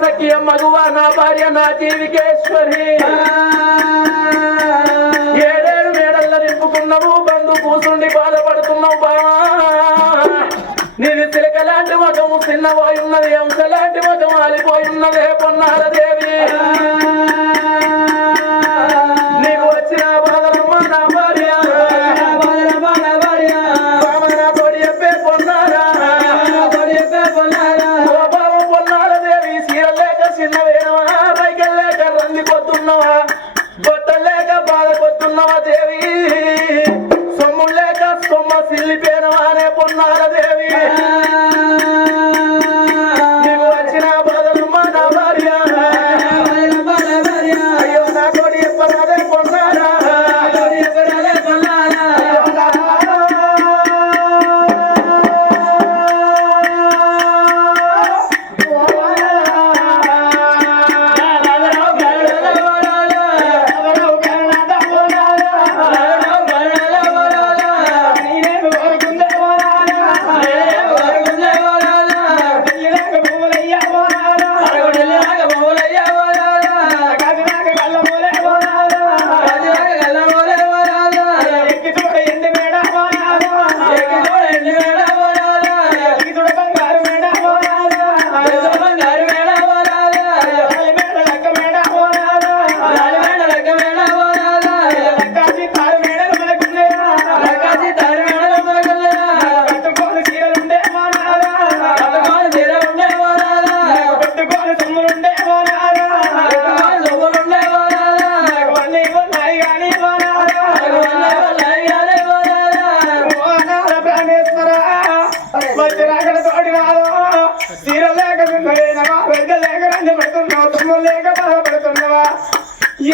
సఖియ మగువ నా భార్య నా జీవికేశ్వరి ఏడేడు మేడల్ల నింపుకున్నావు బంధు కూసుండి బాధపడుతున్నావు బావా నేను చిలకలాంటి మగము చిన్నవాయి ఉన్నది అంశలాంటి మగం ఆలిపోయి ఉన్నదే పొన్నాల దేవి నీకు వచ్చిన బాధలమ్మ నా భార్య బావ తోడి చెప్పే పొన్నారా బావ పొన్నాల దేవి సీరలేక చిన్నవేనవా రైకెళ్ళేక రంది కొద్దున్నవా బొట్టలేక బాధ కొద్దున్నవా దేవి సొమ్ము లేక సొమ్మ సిల్లిపోయినవా అనే పొన్నాల దేవి నీకు వచ్చిన బాధలమ్మ నా భార్య అయ్యో నా తోడి చెప్పరాదే పొన్నారా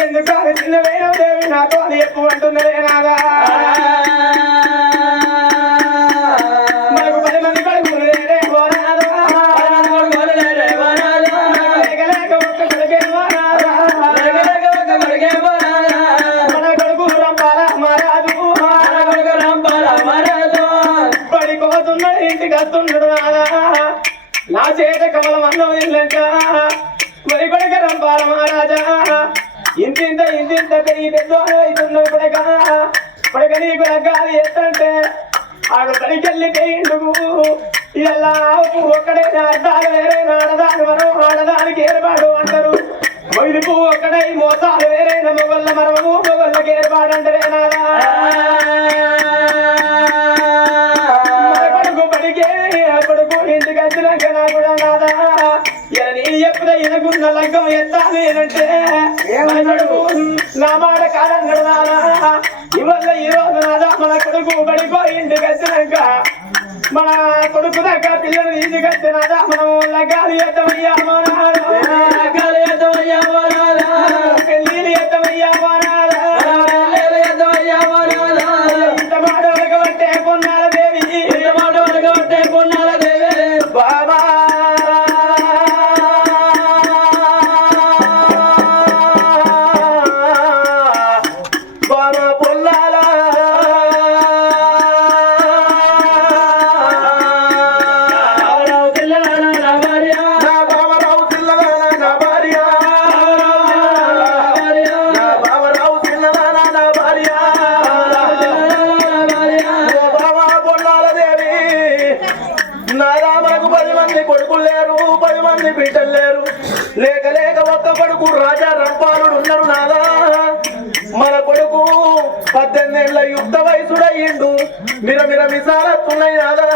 ఎందుకు చిన్న వేరే దేవి నాతో అది ఎక్కువ అంటున్నదే నాదా మనకు 10 మంది కొడుకులు లేరే లేక ఒక్క కొడుకే మన కొడుకు రంపాల మహారాజు పడిపోతున్నాడు ఇంటికి వస్తున్నాడు నాదా నా చేత కమలం అన్నం ఇల్లంట మరి కొడుక రంపాల మహారాజా ఇంతింత పెరిగి పెద్దవాడు అవుతున్నావు ఇప్పటిక నీకు లగ్గాలు ఎత్తంటే ఆడు తడికెళ్ళి పెయిండుకు ఇలా ఒక్కడే అర్థాలు వేరే ఆడదాని మనం ఆడదానికి ఏర్పాటు అంటారు మొయిలు పువ్వు ఒక్కడై మోసాలు వేరైన మొగళ్ళ మరము మొగళ్ళకి ఏర్పాటు అంటారే నాదా కొడుకు పడికే కొడుకు ఇంటికి వచ్చినాక నా కూడా నాదా ఇలా నేను చెప్పుదా ఎనుకున్న లగ్గం ఎత్తాలి అంటే నా మాట కాదన్నాడు నాదా ఇవల్ల ఈ రోజు నాదా మన కొడుకు పడిపోయి ఇంటికి వచ్చినాక మన కొడుకు దగ్గర పిల్లలు ఇంటికి వచ్చినాదా మనం లగ్గాలు ఎత్తమయ్యామో పెళ్ళిళ్ళు ఎత్తమయ్యామో ఇంత మాట వరకబట్టే పొన్నాల దేవి బాబా బిడ్డలు లేరు లేక లేక ఒక్క కొడుకు రాజా రంపాలుడు ఉన్నాడు నాదా మన కొడుకు 18 ఏళ్ల యుక్త వయసుడయ్యిండు మిరమిర మిసాలత్తున్నాయి నాదా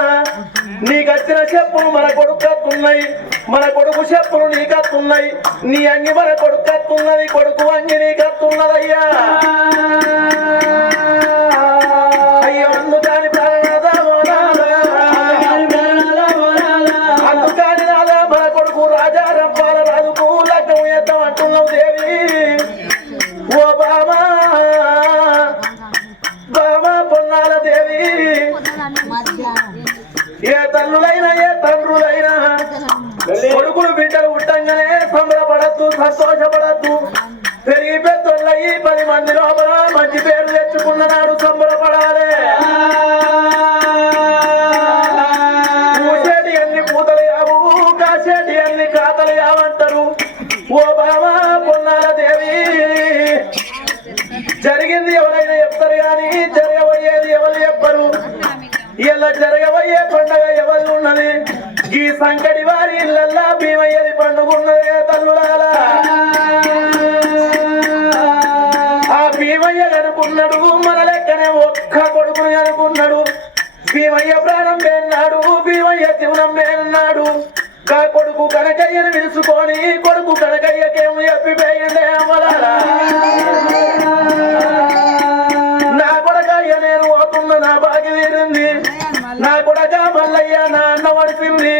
నీకచ్చిన చెప్పులు మన కొడుకు కత్తున్నాయి మన కొడుకు చెప్పులు నీకత్తున్నాయి నీ అంగి మన కొడుకు కత్తున్నది కొడుకు అంగి నీకత్తున్నదయ్యా అయ్యో అందుకని అందుకని నాదా మన కొడుకు రాజా రంపాల రాజుకు లగ్నం చేద్దాం అంటున్నావు దేవి ఓ బామా పొన్నాల దేవి ఏ తల్లులైనా ఏ తండ్రులైనా కొడుకులు బిడ్డలు పుట్టంగానే సంబరపడద్దు సంతోషపడద్దు పెరిగి పెద్దోళ్ళయి 10 మంది లోపల మంచి పేరు తెచ్చుకున్న నాడు సంబరపడాలి పూసేటి అన్ని పూతలు యావు కాసేటి అన్ని కాతలు యావంటారు జరిగింది ఎవరైనా చెప్తారు కానీ జరగబోయేది ఎవరు చెప్పరు. ఇలా జరగబోయే పండగ ఎవరు ఉన్నది? ఈ సంకటి వారి ఇళ్ళల్లా భీమయ్యేది పండుగ ఉన్నది తల్లులాల. ఆ భీమయ్య కనుకున్నాడు మన లెక్కనే ఒక్క కొడుకుని కనుకున్నాడు. భీమయ్య ప్రాణం పేన్నాడు, భీమయ్య జీవనం పేన్నాడు. కా కొడుకు కనకయ్యను పిలుచుకొని కొడుకు కనకయ్యకేమో చెప్పిపోయిందే అమలారా. నా కొడకయ్య నేను పోతున్నా, నా బాగి తీరింది. నా కొడక మల్లయ్య నా అన్న పడిసింది.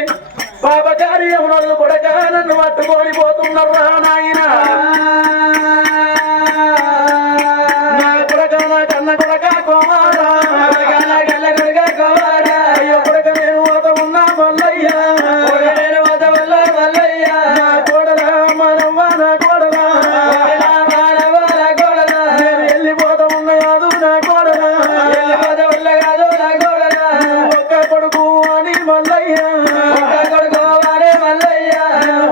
పాపకారి యమునోళ్ళు కొడక నన్ను పట్టుకొని పోతున్నారు నాయన. నా కొడక నా కన్న కొడక కోమారా, అయ్యో కొడక నేను పోత ఉన్నా మల్లయ్య. నా కోడలా మనవ్వ నా కోడలా, నేను వెళ్ళిపోత ఉన్నా కాదు నా కోడలా. ఒక్క కొడుకు అని మల్లయ్య,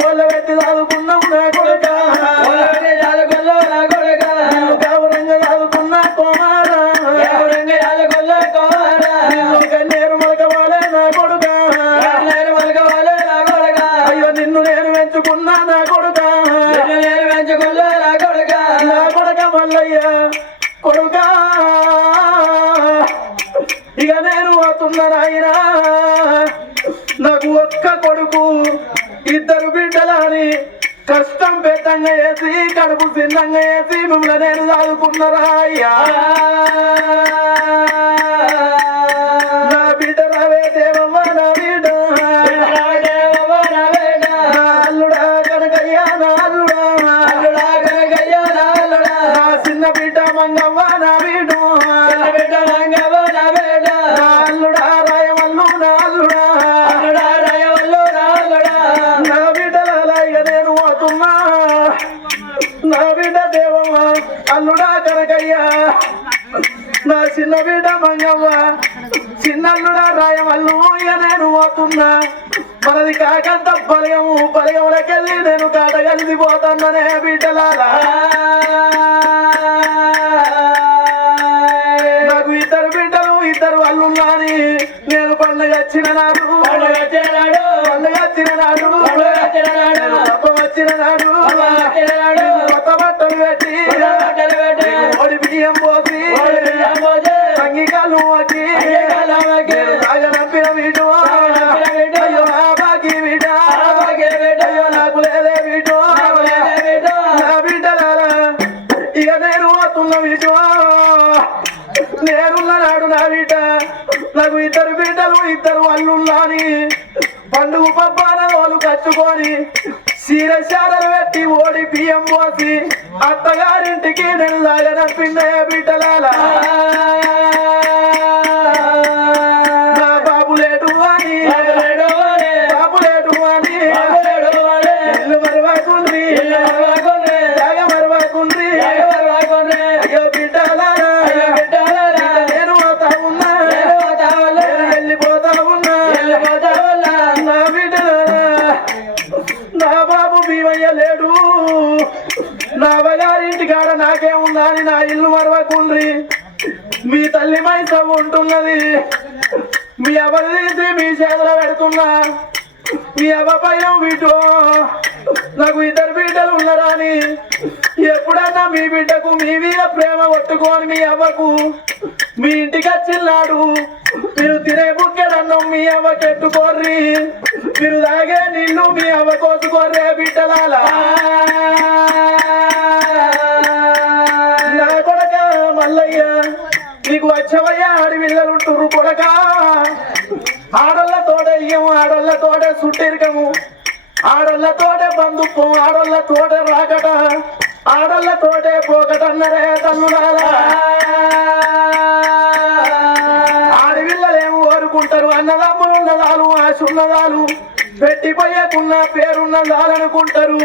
ఒళ్ళ పెట్టి చదువుకున్నావు నా కొడుక, గౌరంగా చదువుకున్నా కోమారా. నేను మొలకవాలే నా కొడుక, అయ్యో నిన్ను నేను పెంచుకున్నా నా కొడుక, నా కొడుక మల్లయ్య కొడుక. ఇక నేను పోతున్నా నాయనా. నాకు ఒక్క కొడుకు ఇద్దరు బిడ్డలని కష్టం పెద్దంగా వేసి కడుపు చిన్నంగా వేసి మిమ్మల్ని నేను చదువుకున్నారా అయ్యా. నా బిడ్డ రావే దేవమ్మ నా బిడ్డ, నా అల్లుడా కనకయ్యా నా అల్లుడా, నా చిన్న బిడ్డ మంగవ్వ నా బిడ్డ, నా అల్లుడా రాయవల్లు నా అల్లుడా, నా బిడ్డల ఇక నేను పోతున్నా. నా బిడ్డ దేవమ్మ అల్లుడా కనకయ్యా, నా చిన్న బిడ్డ మంగవ్వ చిన్నల్లుడా రాయవల్లు ఇక నేను పోతున్నా. మనది కాకంత పలయంలోకెళ్ళి నేను కాట కలిసిపోతాననే బిడ్డలారా. నాకు ఇద్దరు బిడ్డలు ఇద్దరు అల్లున్నాని నేను పండుగ వచ్చిన నాడు వచ్చిన నాడు కొత్త బట్టలు పెట్టి ఓడి బియ్యం పోసి అంగీకాలు వచ్చి నంపిన వీడు. అయ్యో బాకి బిడ్డ, అయ్యో నాకు లేదే వీడు. నా బిడ్డలారా ఇక నేను పోతున్న వీడు. నేనున్న నాడు నా బిడ్డ నాకు ఇద్దరు బిడ్డలు ఇద్దరు అల్లుల్లాని పండుగ పబ్బాన వాళ్ళు కట్టుకొని శీరశాలలు పెట్టి ఓడి బియ్యం పోసి అత్తగారింటికి నేను లాగనప్పిండే బిడ్డలాలా. నా బాబు లేడు అని ఇల్లు మరవాకుండ్రి జాగ మరవాకుండ్రి. అయ్యో బిడ్డలారా నేను పోతా ఉన్నా, వెళ్ళిపోతా ఉన్నా. నా బిడ్డలారా నా బాబు భీమయ్య లేడు. నా బగారింటి కాడ నాకేముందా అని నా ఇల్లు మరవకుండ్రి. మీ తల్లి మైస ఉంటున్నది, మీ అవ్వ తీసి మీ చేతిలో పెడుతున్నా. మీ అవ్వ పైన వీటో నాకు ఇద్దరు బిడ్డలు ఉన్నారా అని ఎప్పుడన్నా మీ బిడ్డకు మీ మీద ప్రేమ కొట్టుకొని మీ అవ్వకు మీ ఇంటికి వచ్చిన్నాడు. మీరు తినే బుక్కెడన్నం మీ అవ్వకి ఎట్టుకోర్రి, మీరు తాగే నీళ్లు మీ అవ్వ కోసుకోర్రే బిడ్డలాలా. నా కొడక మల్లయ్య నీకు వచ్చవయ్యా ఆడపిల్లలుంటుర్రు కొడక. ఆడోళ్ళతోటే ఇయ్యము, ఆడోళ్ళతోటే సుట్టిరికము, ఆడోళ్ళతోటే బంధుత్వం, ఆడోళ్ళతోటే రాకట, ఆడోళ్ళతోటే పోకటన్నరే తల్లులారా. ఆడపిల్లలేమో కోరుకుంటారు అన్నదమ్ములున్నదాలు ఆశున్నదాలు పెట్టిపోయకున్న పేరున్నదాలనుకుంటారు.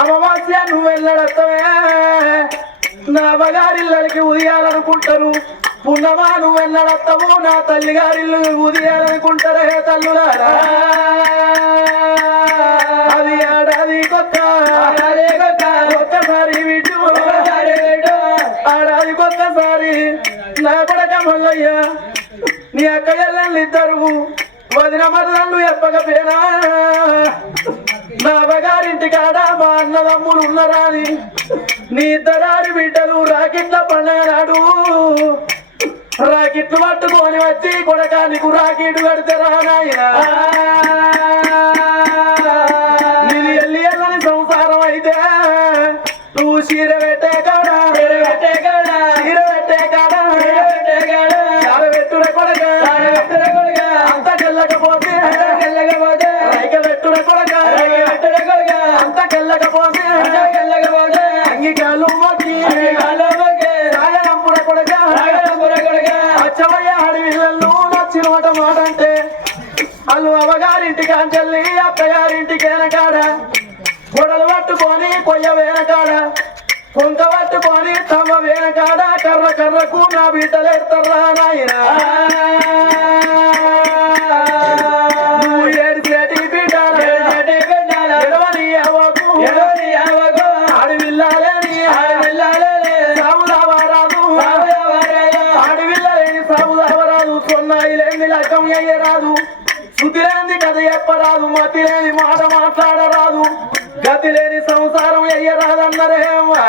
అమావాస్య నువ్వు వెళ్ళడత్తమే నా బగారిల్లకి ఉదయాలనుకుంటారు. పున్నమా నువ్వు వెళ్ళడత్తము నా తల్లిగారిల్లు ఉదయాలనుకుంటారే తల్లులారా. అది ఏడాది కొత్త ఒక్కసారి వీటు, ఏడాది కొత్త అక్క చెల్లెళ్ళు ఇద్దరు వదిన మరదళ్ళు ఎప్పకపోయినా నా అవగారింటి కాడ మా అన్నదమ్ములు ఉన్నారా అని నీ ఇద్దరాడి బిడ్డలు రాకెట్ల పండగ నాడు రాకెట్లు పట్టుకొని వచ్చి కొడకా నీకు రాకెట్ కడతారా నాయనా నేను ఎల్లని సంసారం అయితే నువ్వు చీర పెట్టే కాడా చీర పెట్టే కాడా చాల పెట్టుర కొడక అంత కెళ్ళకపోతే రైక పెట్టుర కొడక అంత కెళ్ళకపోతే అంగికాలు మొక్కి సాగనంపుర కొడక అచ్చమయ్య అడవిళ్ళల్లో నచ్చిన మాట అంటే వాళ్ళు అవ్వగారింటికి అంచెల్లి అత్తగారింటికి వెనకాడ గొడలు పట్టుకొని కొయ్య వెనకాడ కొంక పట్టుకొని తమ వెనకాడ కర్ర కర్రకు నా బిడ్డలు ఎడతారా నాయనా నువ్వు ఏడిసేటి బిడ్డ ఎడవని అవ్వకు ఆడవిల్లాలేని సాగుదావరాదు ఆడవిల్లలేని సాగుదావరాదు సొన్నాయి లేని లగ్గం అయ్యరాదు శుద్ధి లేని కథ చెప్పరాదు మతి లేని మాట మాట్లాడరాదు గతి లేని సంసారం అయ్యరాదన్నరేమా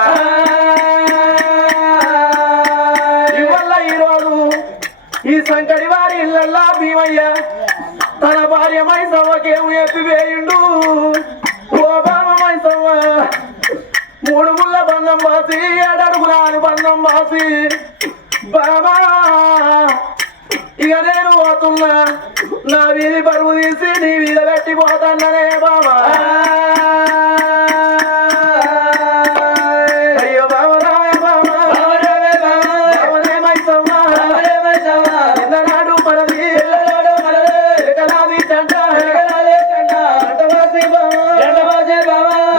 ఇవల్ల ఈరోజు ఈ సంకటి వారి ఇళ్ళల్లా భీమయ్య తన భార్య మైసవ్వకేమో ఎప్పివేయిండు ఓ బామ మైసవ్వ 3 ముళ్ళ బంధం బాసి 7 అడుగుల అనుబంధం బాసి బామా ఇక నేను పోతున్నా నా వీధి పరువు తీసి నీ వీధ పెట్టిపోతాననే బాబా అయ్యో బాబా రావే బాబా బాబనే మైసమ్మ ఇందనాడు మనది ఎగలాది జంట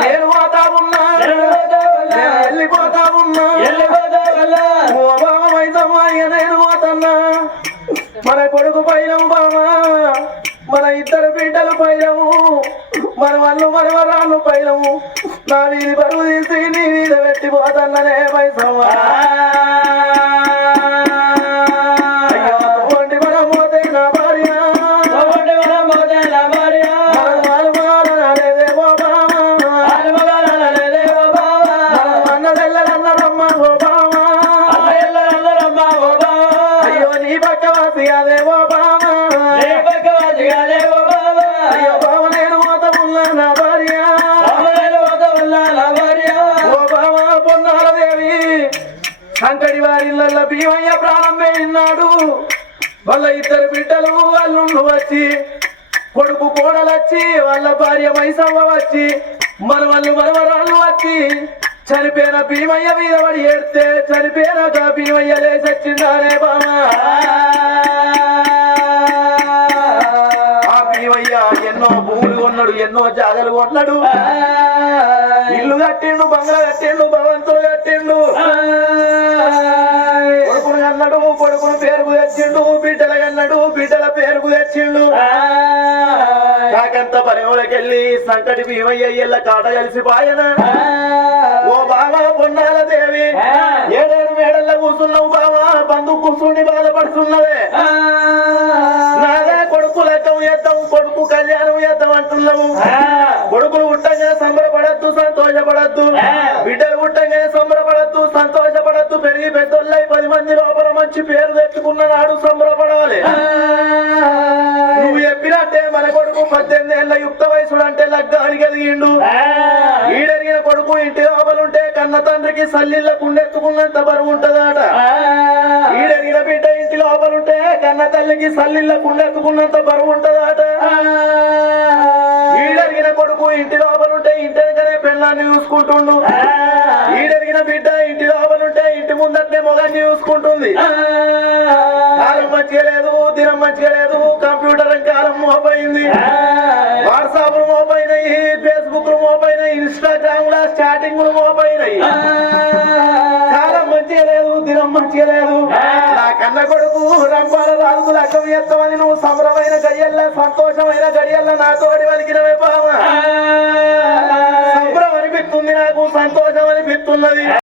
నేను పోతా ఉన్నా వెళ్ళిపోతా ఉన్నా ఓ బాబా మైసమ్మ ఇక నేను పోతున్నా మన కొడుకు పైలము బామా మన ఇద్దరు బిడ్డలు పైలము మన వాళ్ళు మనవరాళ్ళు పైలము నా వీధి బరువు తీసి నీ వీధ పెట్టిపోతాననే మైసమ్మ అయ్యో తోండి మన మోతే నా భార్య వాళ్ళు మారలేదే ఓ బామా అన్నదెల్లరమ్మా ఓ బామా అయ్యో నీ పక్కవాసి అదే ఓ బామా అయ్యో బావ నేను పోతమున్నా నా భార్య ఓ బామా పొన్నాల దేవి సంకటి వారిళ్ళ భీమయ్య ప్రాణం వేయినాడు వాళ్ళ ఇద్దరు బిడ్డలు వాళ్ళు వచ్చి కొడుకు కోడలొచ్చి వాళ్ళ భార్య మైసవ్వ వచ్చి మన వాళ్ళు మనవరాళ్ళు వచ్చి చనిపోయిన భీమయ్య మీద పడి ఏడితే చనిపోయినాక భీమయ్య లేచొచ్చిందానే బామా ఆ భీమయ్య ఎన్నో భూములు కొన్నాడు ఎన్నో జాగలు కొన్నాడు ఇల్లు కట్టిండు బంగ్లా కట్టిండు భవంతులు కట్టిండు కొడుకును అన్నాడు కొడుకును పేరుకు తెచ్చిండు బిడ్డలు అన్నాడు బిడ్డల పేరుకు తెచ్చిండు కాకంత పనిలోకెళ్ళి సంకటి భీమయ్య ఎల్ల కాట కలిసి పాయన ఓ బావా పొన్నాల దేవి 7 మేడల్లో కూర్చున్నావు బావా బంధు కూర్చుని బాధపడుతున్నవే నాగా కొడుకు లెక్కం చేద్దాం కొడుకు కళ్యాణం చేద్దాం అంటున్నావు కొడుకులు పుట్టంగానే సంబరపడద్దు సంతోషపడద్దు బిడ్డలు పుట్టంగానే సంబరపడద్దు సంతోషపడద్దు పెరిగి పెద్దోళ్ళై 10 మంది లోపల మంచి పేరు తెచ్చుకున్న నాడు సంబరపడాలి నువ్వు చెప్పినట్టే మన కొడుకు 18 ఏళ్ల యుక్త వయసుడు అంటే లగ్గానికి ఎదిగిండు ఈడెరిగిన కొడుకు ఇంటి లోపలుంటే కన్న తండ్రికి సల్లిళ్ళ కుండెత్తుకున్నంత బరువు ఉంటదాట ఈడెరిగిన బిడ్డ ఇంటి లోపలుంటే కన్న తల్లికి సల్లిళ్ళ కుండెత్తుకున్నంత బరువు ఉంటదాట ఈడెరిగిన కొడుకు ఇంటి లోపలుంటే ఇంటి దగ్గరే పెళ్ళాన్ని చూసుకుంటుండు ఈడెరిగిన బిడ్డ ఇంటి లోపలుంటే ఇంటి ముందట్నే మొగాన్ని చూసుకుంటుంది కాలం మంచిగా లేదు దినం మంచిగా లేదు కంప్యూటర్ కాలం మోపైంది వాట్సాప్ మోపైనాయి ఫేస్బుక్ మోపైనాయి ఇన్స్టాగ్రామ్ లా స్టార్టింగ్ మోపైనాయి కాలం మంచిగా లేదు దినం మంచిగా లేదు నా కన్న కొడుకు రంపాల రాజుకు లగ్గం చేస్తామని నువ్వు సంబరమైన గడియల్లా సంతోషమైన గడియల్లా నాతోటి వలికినవే బావ సంబరం అనిపిస్తుంది నాకు సంతోషం అనిపిస్తున్నది